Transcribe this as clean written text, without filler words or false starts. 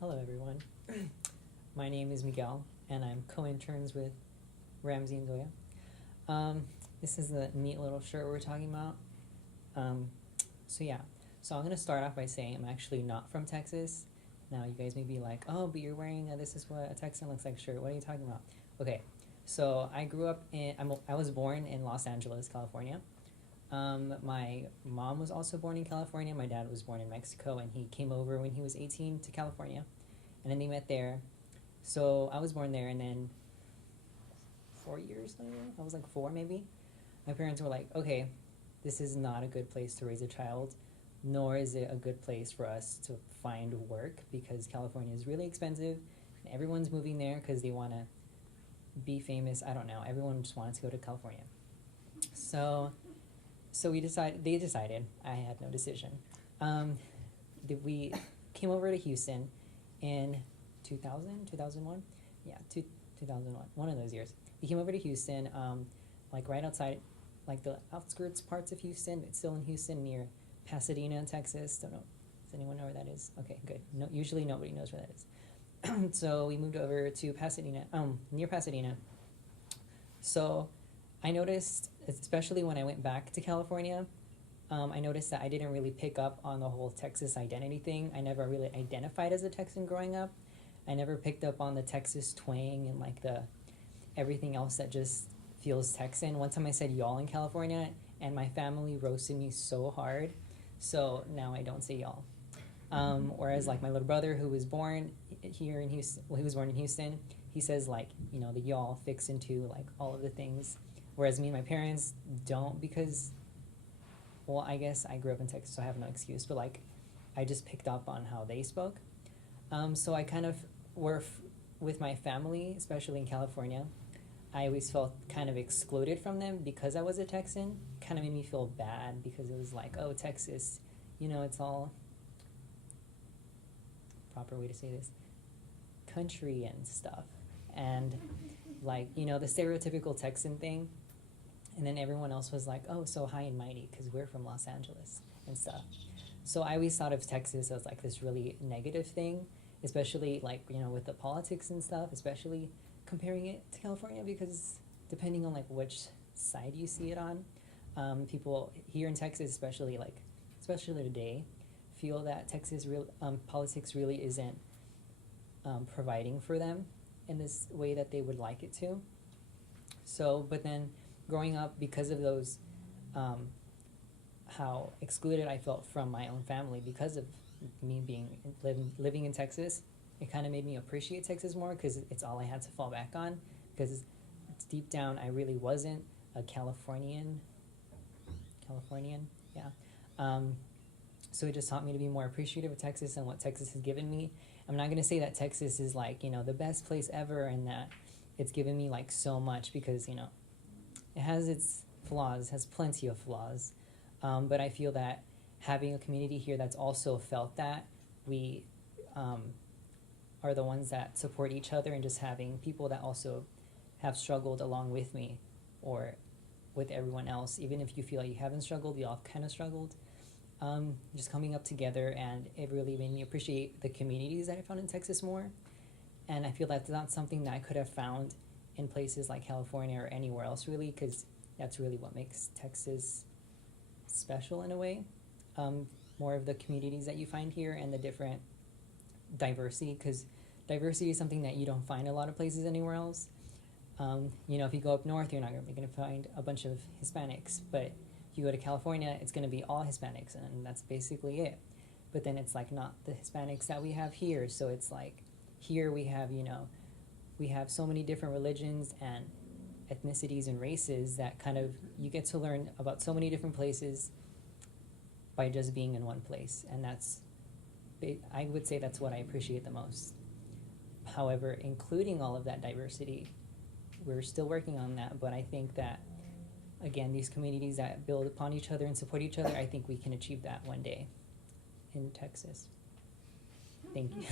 Hello, everyone. My name is Miguel, and I'm co-interns with Ramsey and Zoya. This is the neat little shirt we're talking about. So I'm going to start off by saying I'm actually not from Texas. Now, you guys may be like, oh, but you're wearing this is what a Texan looks like shirt. What are you talking about? Okay, so I grew up I was born in Los Angeles, California. My mom was also born in California. My dad was born in Mexico, and he came over when he was 18 to California, and then they met there. So I was born there, and then 4 years later, I was like 4 maybe, my parents were like, okay, this is not a good place to raise a child, nor is it a good place for us to find work, because California is really expensive, and everyone's moving there because they want to be famous. I don't know. Everyone just wanted to go to California. So they decided, I had no decision. We came over to Houston in 2001? Yeah, 2001, one of those years. We came over to Houston, like right outside, like the outskirts parts of Houston. It's still in Houston, near Pasadena, Texas. Don't know. Does anyone know where that is? Okay, good. No, usually nobody knows where that is. So we moved over to Pasadena, near Pasadena. So I noticed, especially when I went back to California, I noticed that I didn't really pick up on the whole Texas identity thing. I never really identified as a Texan growing up. I never picked up on the Texas twang and like the everything else that just feels Texan. One time I said y'all in California, and my family roasted me so hard. So now I don't say y'all. Whereas like my little brother, who was born here in Houston, well, he was born in Houston, he says like, you know, the y'all fix into like all of the things. Whereas me and my parents don't, because, well, I guess I grew up in Texas, so I have no excuse. But like, I just picked up on how they spoke. So I kind of with my family, especially in California, I always felt kind of excluded from them because I was a Texan. Kind of made me feel bad because it was like, oh, Texas, you know, it's all, proper way to say this, country and stuff. And like, you know, the stereotypical Texan thing. And then everyone else was like, oh, so high and mighty because we're from Los Angeles and stuff. So I always thought of Texas as like this really negative thing, especially like, you know, with the politics and stuff, especially comparing it to California, because depending on like which side you see it on, people here in Texas, especially today, feel that Texas politics really isn't providing for them in this way that they would like it to. So, but then growing up, because of those, how excluded I felt from my own family because of me living in Texas, it kind of made me appreciate Texas more because it's all I had to fall back on. Because deep down, I really wasn't a Californian, yeah. So it just taught me to be more appreciative of Texas and what Texas has given me. I'm not gonna say that Texas is like, you know, the best place ever and that it's given me like so much, because, you know, it has its flaws, has plenty of flaws. But I feel that having a community here that's also felt that, we are the ones that support each other, and just having people that also have struggled along with me or with everyone else, even if you feel like you haven't struggled, we all kind of struggled. Just coming up together, and it really made me appreciate the communities that I found in Texas more. And I feel that's not something that I could have found in places like California or anywhere else, really, because that's really what makes Texas special in a way. More of the communities that you find here and the different diversity, because diversity is something that you don't find a lot of places anywhere else. You know, if you go up north, you're not going to find a bunch of Hispanics, but if you go to California, it's going to be all Hispanics, and that's basically it. But then it's like not the Hispanics that we have here, so it's like here we have, you know, we have so many different religions and ethnicities and races that kind of, you get to learn about so many different places by just being in one place. And that's, I would say that's what I appreciate the most. However, including all of that diversity, we're still working on that, but I think that, again, these communities that build upon each other and support each other, I think we can achieve that one day in Texas. Thank you.